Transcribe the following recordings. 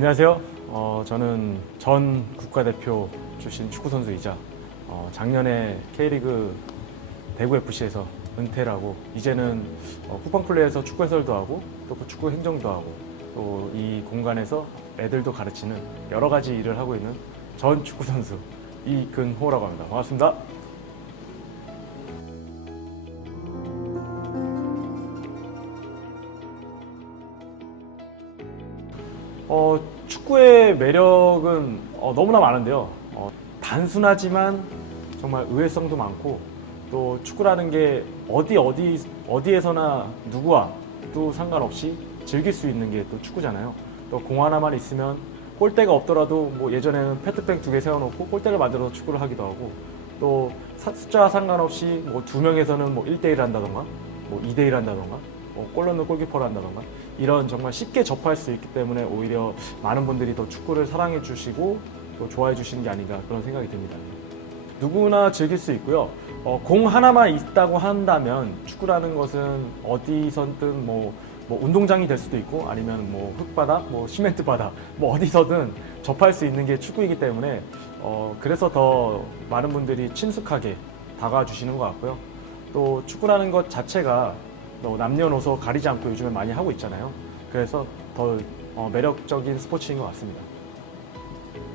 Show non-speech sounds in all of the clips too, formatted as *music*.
안녕하세요. 어, 저는 전 국가대표 출신 축구 선수이자 어, 작년에 K리그 대구 FC에서 은퇴를 하고 이제는 어, 쿠팡 플레이에서 축구 해설도 하고 또그 축구 행정도 하고 또 이 공간에서 애들도 가르치는 여러 가지 일을 하고 있는 전 축구 선수 이근호라고 합니다. 반갑습니다. 어, 의 매력은 어, 너무나 많은데요. 어, 단순하지만 정말 의외성도 많고 또 축구라는 게 어디 어디 어디에서나 누구와 또 상관없이 즐길 수 있는 게 또 축구잖아요. 또 공 하나만 있으면 골대가 없더라도 뭐 예전에는 페트병 두개 세워놓고 골대를 만들어서 축구를 하기도 하고 또 사- 숫자 상관없이 뭐 두 명에서는 뭐 1대1 한다던가 뭐 2대1 한다던가 뭐 골 넣는 골키퍼를 한다던가 이런 정말 쉽게 접할 수 있기 때문에 오히려 많은 분들이 더 축구를 사랑해 주시고 또 좋아해 주시는 게 아닌가 그런 생각이 듭니다. 누구나 즐길 수 있고요. 어, 공 하나만 있다고 한다면 축구라는 것은 어디서든 뭐, 뭐 운동장이 될 수도 있고 아니면 뭐 흙바닥, 뭐 시멘트 바닥, 뭐 어디서든 접할 수 있는 게 축구이기 때문에 어, 그래서 더 많은 분들이 친숙하게 다가와 주시는 것 같고요. 또 축구라는 것 자체가 또 남녀노소 가리지 않고 요즘에 많이 하고 있잖아요. 그래서 더 어, 매력적인 스포츠인 것 같습니다.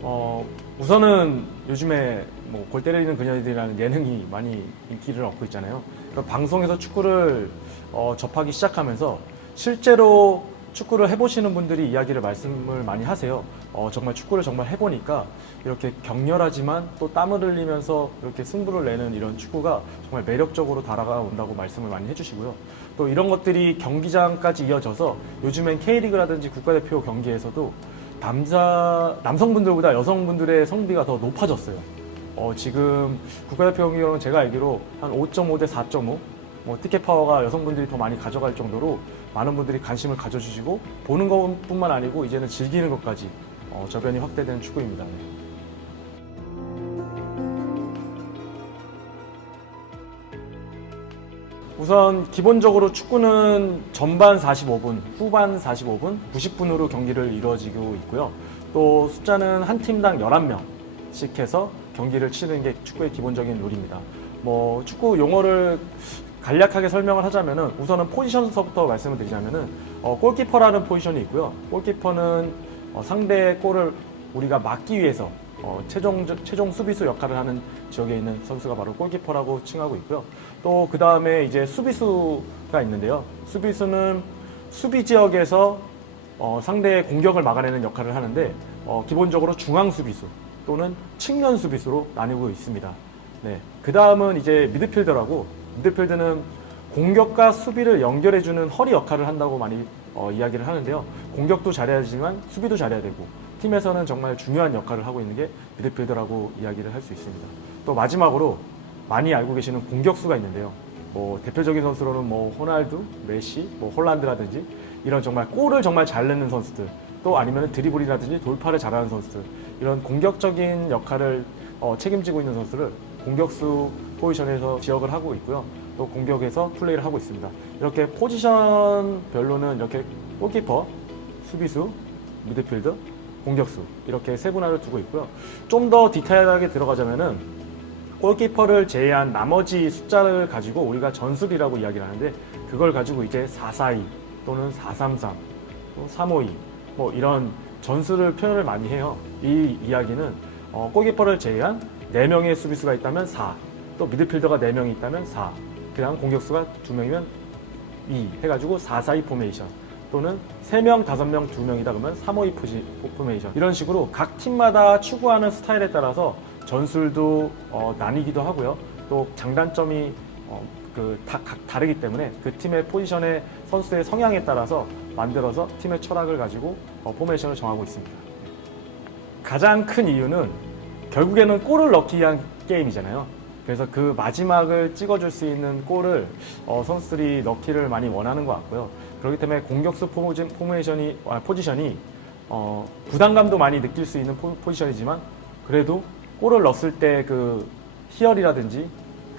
어, 우선은 요즘에 뭐 골 때리는 그녀들이라는 예능이 많이 인기를 얻고 있잖아요. 그 방송에서 축구를 어, 접하기 시작하면서 실제로 축구를 해보시는 분들이 이야기를 말씀을 많이 하세요. 어, 정말 축구를 정말 해보니까 이렇게 격렬하지만 또 땀을 흘리면서 이렇게 승부를 내는 이런 축구가 정말 매력적으로 달아온다고 말씀을 많이 해주시고요. 또 이런 것들이 경기장까지 이어져서 요즘엔 K리그라든지 국가대표 경기에서도 남자 남성분들보다 여성분들의 성비가 더 높아졌어요. 어, 지금 국가대표 경기로는 제가 알기로 한 5.5 대 4.5, 뭐 티켓 파워가 여성분들이 더 많이 가져갈 정도로 많은 분들이 관심을 가져주시고 보는 것뿐만 아니고 이제는 즐기는 것까지 어, 저변이 확대되는 축구입니다. 네. 우선 기본적으로 축구는 전반 45분, 후반 45분, 90분으로 경기를 이루어지고 있고요. 또 숫자는 한 팀당 11명씩 해서 경기를 치는 게 축구의 기본적인 룰입니다. 뭐 축구 용어를 간략하게 설명을 하자면은 우선은 포지션서부터 말씀을 드리자면은 어, 골키퍼라는 포지션이 있고요. 골키퍼는 어, 상대의 골을 우리가 막기 위해서 어, 최종 최종 수비수 역할을 하는 지역에 있는 선수가 바로 골키퍼라고 칭하고 있고요. 또 그 다음에 이제 수비수가 있는데요. 수비수는 수비 지역에서 어, 상대의 공격을 막아내는 역할을 하는데 어, 기본적으로 중앙 수비수 또는 측면 수비수로 나뉘고 있습니다. 네. 그 다음은 이제 미드필더라고 미드필드는 공격과 수비를 연결해주는 허리 역할을 한다고 많이 어, 이야기를 하는데요. 공격도 잘해야 되지만 수비도 잘해야 되고 팀에서는 정말 중요한 역할을 하고 있는 게 미드필더라고 이야기를 할 수 있습니다. 또 마지막으로 많이 알고 계시는 공격수가 있는데요. 뭐 대표적인 선수로는 뭐 호날두, 메시, 뭐 홀란드라든지 이런 정말 골을 정말 잘 넣는 선수들 또 아니면 드리블이라든지 돌파를 잘하는 선수들 이런 공격적인 역할을 어, 책임지고 있는 선수를 공격수 포지션에서 지역을 하고 있고요. 또 공격에서 플레이를 하고 있습니다. 이렇게 포지션별로는 이렇게 골키퍼, 수비수, 미드필드, 공격수 이렇게 세 분화를 두고 있고요. 좀 더 디테일하게 들어가자면은 골키퍼를 제외한 나머지 숫자를 가지고 우리가 전술이라고 이야기를 하는데 그걸 가지고 이제 442 또는 433, 또 352, 뭐 이런 전술을 표현을 많이 해요. 이 이야기는 어, 골키퍼를 제외한 4명의 수비수가 있다면 4, 또 미드필더가 4명이 있다면 4, 그냥 공격수가 2명이면 2 해가지고 442 포메이션 또는 3명, 5명, 2명이다 그러면 352 포지, 포메이션 이런 식으로 각 팀마다 추구하는 스타일에 따라서 전술도 어, 나뉘기도 하고요. 또 장단점이 어, 그 다, 각 다르기 때문에 그 팀의 포지션의 선수의 성향에 따라서 만들어서 팀의 철학을 가지고 어, 포메이션을 정하고 있습니다. 가장 큰 이유는 결국에는 골을 넣기 위한 게임이잖아요. 그래서 그 마지막을 찍어줄 수 있는 골을 어, 선수들이 넣기를 많이 원하는 것 같고요. 그렇기 때문에 공격수 포지- 포메이션이 아, 포지션이 어, 부담감도 많이 느낄 수 있는 포, 포지션이지만 그래도 골을 넣었을 때 그 희열이라든지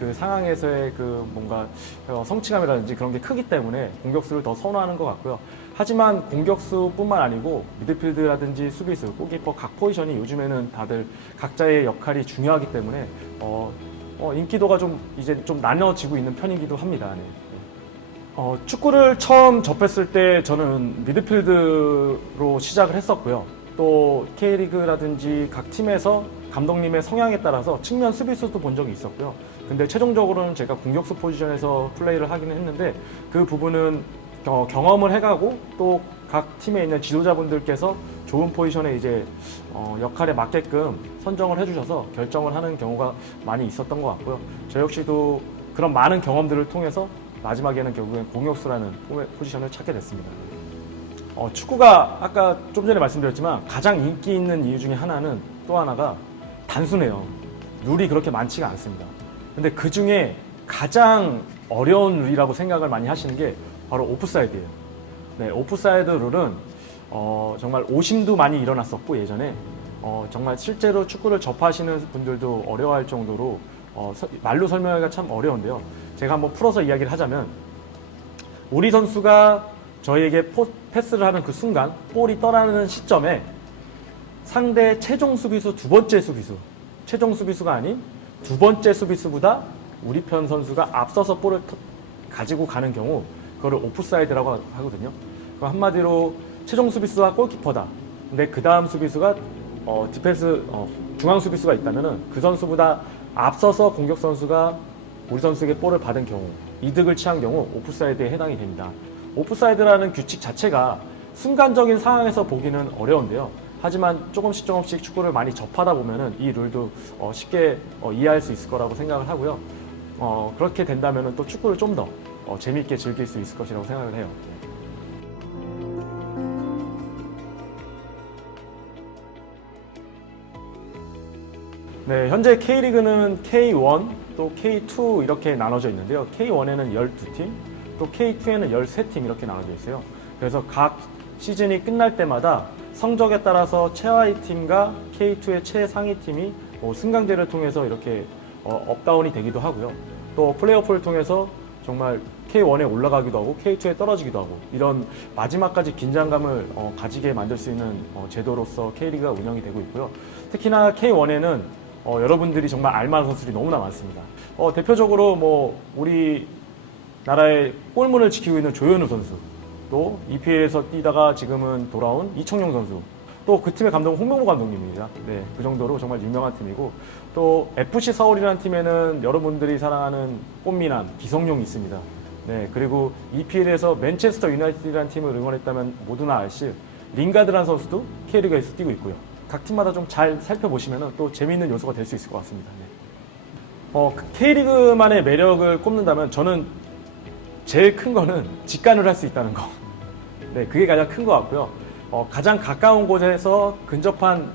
그 상황에서의 그 뭔가 어, 성취감이라든지 그런 게 크기 때문에 공격수를 더 선호하는 것 같고요. 하지만 공격수뿐만 아니고 미드필드라든지 수비수, 골키퍼 각 포지션이 요즘에는 다들 각자의 역할이 중요하기 때문에 어, 어, 인기도가 좀 이제 좀 나눠지고 있는 편이기도 합니다. 네. 어, 축구를 처음 접했을 때 저는 미드필드로 시작을 했었고요. 또 K리그라든지 각 팀에서 감독님의 성향에 따라서 측면 수비수도 본 적이 있었고요. 근데 최종적으로는 제가 공격수 포지션에서 플레이를 하기는 했는데 그 부분은 어, 경험을 해가고 또 각 팀에 있는 지도자분들께서 좋은 포지션에 이제 어, 역할에 맞게끔 선정을 해주셔서 결정을 하는 경우가 많이 있었던 것 같고요. 저 역시도 그런 많은 경험들을 통해서 마지막에는 결국엔 공격수라는 포- 포지션을 찾게 됐습니다. 어, 축구가 아까 좀 전에 말씀드렸지만 가장 인기 있는 이유 중에 하나는 또 하나가 단순해요. 룰이 그렇게 많지가 않습니다. 근데 그 중에 가장 어려운 룰이라고 생각을 많이 하시는 게 바로 오프사이드예요. 네, 오프사이드 룰은 어, 정말 오심도 많이 일어났었고 예전에 어, 정말 실제로 축구를 접하시는 분들도 어려워할 정도로 어, 서- 말로 설명하기가 참 어려운데요. 제가 한번 풀어서 이야기를 하자면 우리 선수가 저희에게 포- 패스를 하는 그 순간 볼이 떠나는 시점에 상대 최종 수비수 두 번째 수비수 최종 수비수가 아닌 두 번째 수비수보다 우리 편 선수가 앞서서 볼을 터- 가지고 가는 경우 그거를 오프사이드라고 하- 하거든요. 그 한마디로 최종 수비수와 골키퍼다. 근데 그 다음 수비수가 어, 디펜스 어, 중앙 수비수가 있다면은 그 선수보다 앞서서 공격 선수가 우리 선수에게 볼을 받은 경우 이득을 취한 경우 오프사이드에 해당이 됩니다. 오프사이드라는 규칙 자체가 순간적인 상황에서 보기는 어려운데요. 하지만 조금씩 조금씩 축구를 많이 접하다 보면은 이 룰도 어, 쉽게 어, 이해할 수 있을 거라고 생각을 하고요. 어, 그렇게 된다면은 또 축구를 좀더 어, 재미있게 즐길 수 있을 것이라고 생각을 해요. 네, 현재 K리그는 K1 또 K2 이렇게 나눠져 있는데요. K1에는 12팀, 또 K2에는 13팀 이렇게 나눠져 있어요. 그래서 각 시즌이 끝날 때마다 성적에 따라서 최하위 팀과 K2의 최상위 팀이 뭐 승강제를 통해서 이렇게 어, 업다운이 되기도 하고요. 또 플레이오프를 통해서 정말 K1에 올라가기도 하고 K2에 떨어지기도 하고 이런 마지막까지 긴장감을 어, 가지게 만들 수 있는 어, 제도로서 K리그가 운영이 되고 있고요. 특히나 K1에는 어, 여러분들이 정말 알만한 선수들이 너무나 많습니다. 어, 대표적으로 뭐 우리 나라의 골문을 지키고 있는 조현우 선수, 또 EPL에서 뛰다가 지금은 돌아온 이청용 선수, 또 그 팀의 감독은 홍명보 감독님입니다. 네, 그 정도로 정말 유명한 팀이고, 또 FC 서울이라는 팀에는 여러분들이 사랑하는 꽃미남 기성용이 있습니다. 네, 그리고 EPL에서 맨체스터 유나이티드라는 팀을 응원했다면 모두나 아실 링가드라는 선수도 K리그에서 뛰고 있고요. 각 팀마다 좀 잘 살펴보시면 또 재미있는 요소가 될 수 있을 것 같습니다. 네. 어, 그 K리그만의 매력을 꼽는다면 저는 제일 큰 거는 직관을 할 수 있다는 거. 네, 그게 가장 큰 것 같고요. 어, 가장 가까운 곳에서 근접한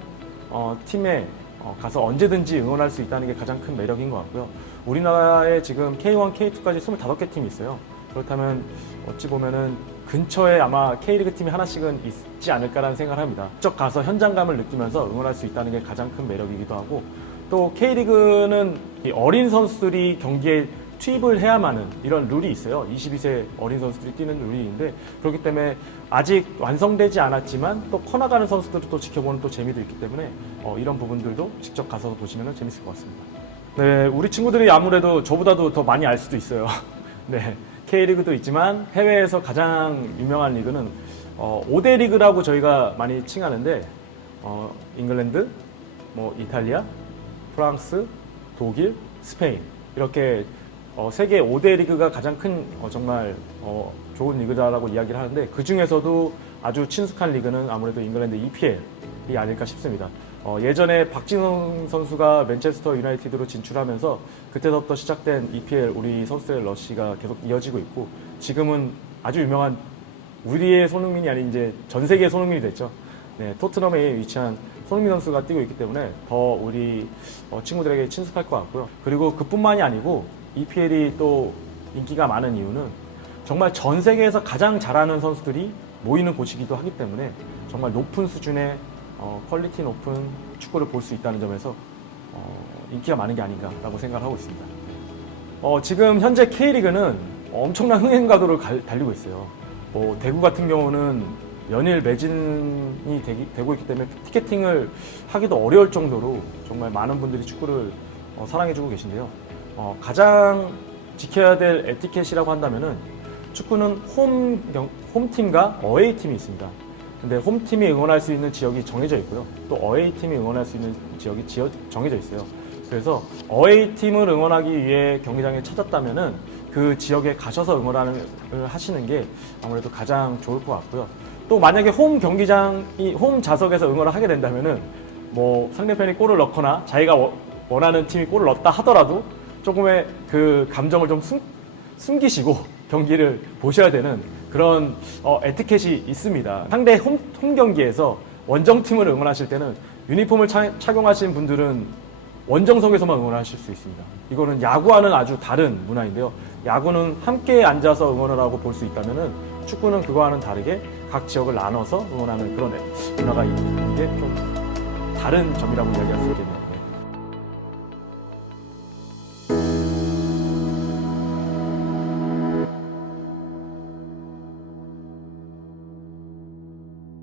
어, 팀에 어, 가서 언제든지 응원할 수 있다는 게 가장 큰 매력인 것 같고요. 우리나라에 지금 K1, K2까지 25개 팀이 있어요. 그렇다면 어찌 보면은 근처에 아마 K리그 팀이 하나씩은 있지 않을까라는 생각을 합니다. 직접 가서 현장감을 느끼면서 응원할 수 있다는 게 가장 큰 매력이기도 하고 또 K리그는 이 어린 선수들이 경기에 투입을 해야만은 이런 룰이 있어요. 22세 어린 선수들이 뛰는 있는데 그렇기 때문에 아직 완성되지 않았지만 또 커나가는 선수들을 또 지켜보는 또 재미도 있기 때문에 어, 이런 부분들도 직접 가서 보시면 재밌을 것 같습니다. 네, 우리 친구들이 아무래도 저보다도 더 많이 알 수도 있어요. *laughs* 네, K리그도 있지만 해외에서 가장 유명한 리그는 어, 5대 리그라고 저희가 많이 칭하는데 어, 잉글랜드, 뭐 이탈리아, 프랑스, 독일, 스페인 이렇게 어, 세계 5대 리그가 가장 큰 어, 정말 어, 좋은 리그다라고 이야기를 하는데 그 중에서도 아주 친숙한 리그는 아무래도 잉글랜드 EPL이 아닐까 싶습니다. 어, 예전에 박진성 선수가 맨체스터 유나이티드로 진출하면서 그때부터 시작된 EPL 우리 선수의 러시가 계속 이어지고 있고 지금은 아주 유명한 우리의 손흥민이 아닌 이제 전 세계의 손흥민이 됐죠. 네, 토트넘에 위치한 손흥민 선수가 뛰고 있기 때문에 더 우리 어, 친구들에게 친숙할 것 같고요. 그리고 그뿐만이 아니고 EPL이 또 인기가 많은 이유는 정말 전 세계에서 가장 잘하는 선수들이 모이는 곳이기도 하기 때문에 정말 높은 수준의 어, 퀄리티 높은 축구를 볼 수 있다는 점에서 어, 인기가 많은 게 아닌가라고 생각을 하고 있습니다. 어, 지금 현재 K리그는 엄청난 흥행 가도를 갈- 달리고 있어요. 뭐 대구 같은 경우는 연일 매진이 되기, 되고 있기 때문에 티켓팅을 하기도 어려울 정도로 정말 많은 분들이 축구를 어, 사랑해주고 계신데요. 어, 가장 지켜야 될 에티켓이라고 한다면은 축구는 홈, 경- 홈팀과 어웨이 팀이 있습니다. 근데 홈팀이 응원할 수 있는 지역이 정해져 있고요. 또 어웨이 팀이 응원할 수 있는 지역이 지어, 정해져 있어요. 그래서 어웨이 팀을 응원하기 위해 경기장에 찾았다면은 그 지역에 가셔서 응원을 하시는 게 아무래도 가장 좋을 것 같고요. 또 만약에 홈 경기장이 홈 좌석에서 응원을 하게 된다면은 뭐 상대편이 골을 넣거나 자기가 워- 원하는 팀이 골을 넣었다 하더라도 조금의 그 감정을 좀 숨, 숨기시고 경기를 보셔야 되는 그런 어, 에티켓이 있습니다. 상대 홈, 홈 경기에서 원정팀을 응원하실 때는 유니폼을 차, 착용하신 분들은 원정석에서만 응원하실 수 있습니다. 이거는 야구와는 아주 다른 문화인데요. 야구는 함께 앉아서 응원을 하고 볼 수 있다면은 축구는 그거와는 다르게 각 지역을 나눠서 응원하는 그런 문화가 있는 게 좀 다른 점이라고 이야기할 수 있겠네요.